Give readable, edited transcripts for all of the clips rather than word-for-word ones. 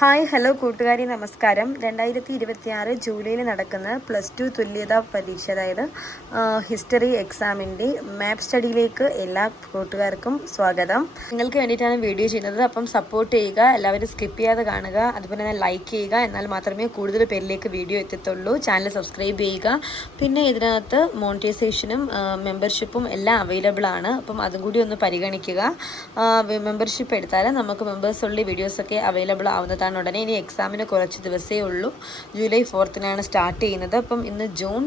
Hi hello കൂട്ടുകാരി നമസ്കാരം. 2026 ജൂലൈയിൽ നടക്കുന്ന +2 തുല്യതാ പരീക്ഷ, അതായത് ഹിസ്റ്ററി എക്സാമിൻ്റെ മാപ്പ് സ്റ്റഡിയിലേക്ക് എല്ലാ കൂട്ടുകാർക്കും സ്വാഗതം. നിങ്ങൾക്ക് വേണ്ടിയിട്ടാണ് വീഡിയോ ചെയ്യുന്നത്. അപ്പം സപ്പോർട്ട് ചെയ്യുക, എല്ലാവരും സ്കിപ്പ് ചെയ്യാതെ കാണുക, അതുപോലെ തന്നെ ലൈക്ക് ചെയ്യുക. എന്നാൽ മാത്രമേ കൂടുതൽ പേരിലേക്ക് വീഡിയോ എത്തത്തുള്ളൂ. ചാനൽ സബ്സ്ക്രൈബ് ചെയ്യുക. പിന്നെ ഇതിനകത്ത് മോണിറ്റൈസേഷനും മെമ്പർഷിപ്പും എല്ലാം അവൈലബിൾ ആണ്. അപ്പം അതും കൂടി ഒന്ന് പരിഗണിക്കുക. മെമ്പർഷിപ്പ് എടുത്താൽ നമുക്ക് മെമ്പേഴ്സ് ഉള്ള വീഡിയോസൊക്കെ അവൈലബിൾ ആവുന്നതാണ്. ഉടനെ ഇനി എക്സാമിന് കുറച്ച് ദിവസമേ ഉള്ളൂ. ജൂലൈ 4 സ്റ്റാർട്ട് ചെയ്യുന്നത്. അപ്പം ഇന്ന് ജൂൺ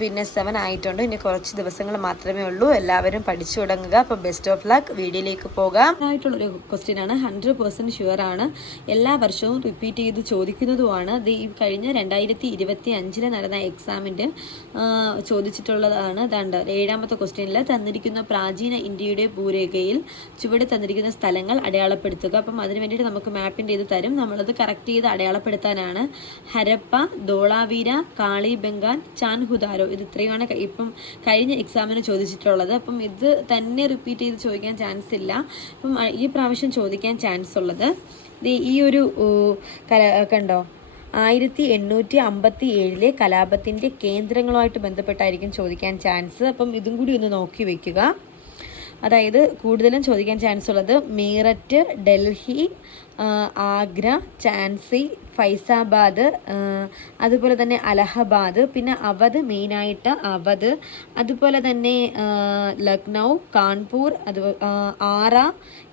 7 ആയിട്ടുണ്ട്. ഇനി കുറച്ച് ദിവസങ്ങൾ മാത്രമേ ഉള്ളൂ. എല്ലാവരും പഠിച്ചു തുടങ്ങുക. അപ്പം ബെസ്റ്റ് ഓഫ് ലക്ക്. വീഡിയോയിലേക്ക് പോകാം. ആയിട്ടുള്ളൊരു ക്വസ്റ്റ്യൻ ആണ്. 100% ഷുവർ ആണ്. എല്ലാ വർഷവും റിപ്പീറ്റ് ചെയ്ത് ചോദിക്കുന്നതുമാണ്. ഇത് ഈ കഴിഞ്ഞ 2025 നടന്ന എക്സാമിൻ്റെ ചോദിച്ചിട്ടുള്ളതാണ്. അതാണ്ട് 7ാമത്തെ ക്വസ്റ്റ്യനിൽ തന്നിരിക്കുന്ന പ്രാചീന ഇന്ത്യയുടെ ഭൂരേഖയിൽ ചുവടെ തന്നിരിക്കുന്ന സ്ഥലങ്ങൾ അടയാളപ്പെടുത്തുക. അപ്പം അതിന് വേണ്ടിയിട്ട് നമുക്ക് മാപ്പിൻ്റെ ഇത് തരും. നമ്മളത് കറക്റ്റ് ചെയ്ത് അടയാളപ്പെടുത്താനാണ്. ഹരപ്പ, ധോളാവീര, കാളിബംഗാൻ, ചാൻഹുദാരോ, ഇത് ഇത്രയുമാണ് ഇപ്പം കഴിഞ്ഞ എക്സാമിന് ചോദിച്ചിട്ടുള്ളത്. അപ്പം ഇത് തന്നെ റിപ്പീറ്റ് ചെയ്ത് ചോദിക്കാൻ ചാൻസ് ഇല്ല. അപ്പം ഈ പ്രാവശ്യം ചോദിക്കാൻ ചാൻസ് ഉള്ളത് ഈ ഒരു കണ്ടോ, 1857 കലാപത്തിൻ്റെ കേന്ദ്രങ്ങളുമായിട്ട് ബന്ധപ്പെട്ടായിരിക്കും ചോദിക്കാൻ ചാൻസ്. അപ്പം ഇതും കൂടി ഒന്ന് നോക്കി വയ്ക്കുക. അതായത് കൂടുതലും ചോദിക്കാൻ ചാൻസ് ഉള്ളത് മീററ്റ്, ഡൽഹി, ആഗ്ര, ഝാൻസി, ഫൈസാബാദ്, അതുപോലെ തന്നെ അലഹബാദ്, പിന്നെ അവധ്, മെയിനായിട്ട് അവധ്, അതുപോലെ തന്നെ ലക്നൗ, കാൺപൂർ, ആറ,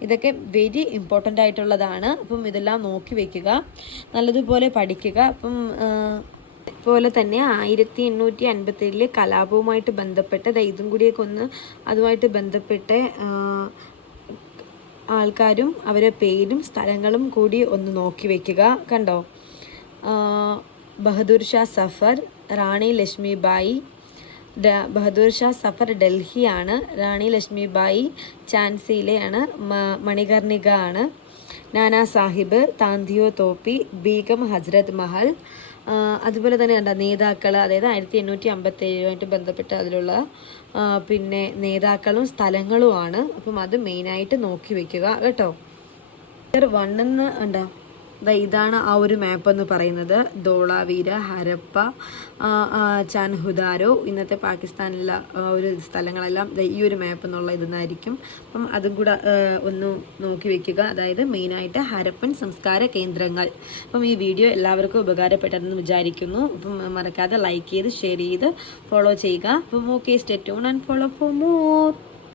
ഇതൊക്കെ വെരി ഇമ്പോർട്ടൻ്റ് ആയിട്ടുള്ളതാണ്. അപ്പം ഇതെല്ലാം നോക്കി വയ്ക്കുക, നല്ലതുപോലെ പഠിക്കുക. അപ്പം അതുപോലെ തന്നെ 1857 കലാപവുമായിട്ട് ബന്ധപ്പെട്ട് ഇതും കൂടിയൊക്കെ ഒന്ന് അതുമായിട്ട് ബന്ധപ്പെട്ട് ആൾക്കാരും അവരെ പേരും സ്ഥലങ്ങളും കൂടി ഒന്ന് നോക്കി വയ്ക്കുക. കണ്ടോ, ബഹദൂർ ഷാ സഫർ, റാണി ലക്ഷ്മിബായി. ബഹദൂർ ഷാ സഫർ ഡൽഹിയാണ്. റാണി ലക്ഷ്മിബായി ഝാൻസിയിലെയാണ്. മണികർണിക ആണ്. നാനാ സാഹിബ്, താന്തിയോ തോപ്പി, ബീഗം ഹസ്രത് മഹൽ. അതുപോലെ തന്നെ കണ്ട നേതാക്കൾ, അതായത് 1857 ബന്ധപ്പെട്ട് അതിലുള്ള പിന്നെ നേതാക്കളും സ്ഥലങ്ങളുമാണ്. അപ്പം അത് മെയിനായിട്ട് നോക്കി വയ്ക്കുക കേട്ടോ. 1 ഉണ്ടോ, ഇതാണ് ആ ഒരു മാപ്പ് എന്ന് പറയുന്നത്. ധോളാവീര, ഹരപ്പ, ചാൻഹുദാരോ, ഇന്നത്തെ പാകിസ്ഥാനിലെ ഒരു സ്ഥലങ്ങളെല്ലാം ഈ ഒരു മാപ്പ് എന്നുള്ള ഇതെന്നായിരിക്കും. അപ്പം അതും കൂടെ ഒന്ന് നോക്കി വയ്ക്കുക. അതായത് മെയിനായിട്ട് ഹരപ്പൻ സംസ്കാര കേന്ദ്രങ്ങൾ. അപ്പം ഈ വീഡിയോ എല്ലാവർക്കും ഉപകാരപ്പെട്ടതെന്ന് വിചാരിക്കുന്നു. അപ്പം മറക്കാതെ ലൈക്ക് ചെയ്ത് ഷെയർ ചെയ്ത് ഫോളോ ചെയ്യുക. അപ്പം okay, stay tune and follow for more.